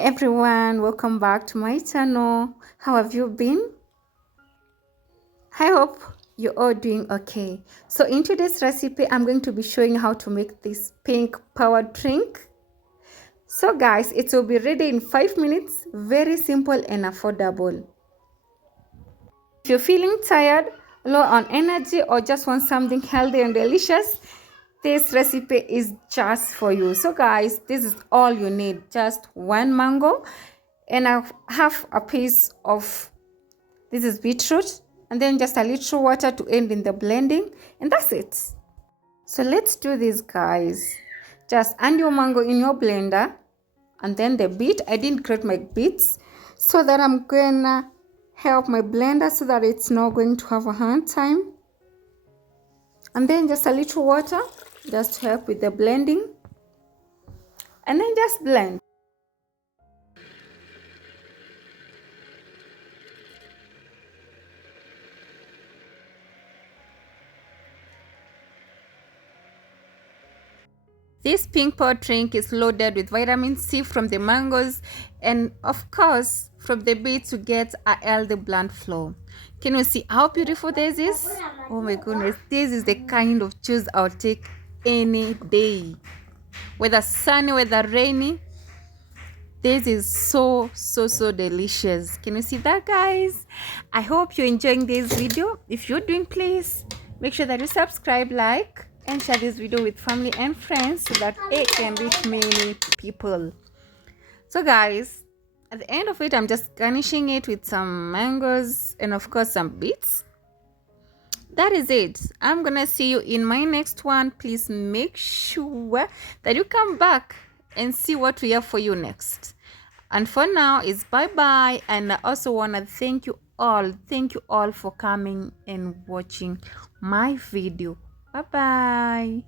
Everyone, welcome back to my channel. How have you been? I hope you're all doing okay. So in today's recipe, I'm going to be showing how to make this pink power drink. So guys, it will be ready in 5 minutes. Very simple and affordable. If you're feeling tired, low on energy, or just want something healthy and delicious, this recipe is just for you. So guys, this is all you need. Just one mango and half a piece of this is beetroot, and then just a little water to end in the blending, and that's it. So let's do this, guys. Just add your mango in your blender, and then the beet. I didn't grate my beets, so that I'm gonna help my blender so that it's not going to have a hard time. And then just a little water just to help with the blending, and then just blend. This pink pot drink is loaded with vitamin C from the mangoes and of course from the beets to get a healthy blood flow. Can you see how beautiful this is? Oh my goodness, this is the kind of juice I'll take any day. Whether sunny, whether rainy, this is so delicious. Can you see that, guys? I hope you're enjoying this video. If you're doing, please make sure that you subscribe, like, and share this video with family and friends so that it can reach many people. So guys, at the end of it, I'm just garnishing it with some mangoes and of course some beets. That is it. I'm gonna see you in my next one. Please make sure that you come back and see what we have for you next. And for now, it's bye-bye. And I also want to thank you all for coming and watching my video. Bye-bye.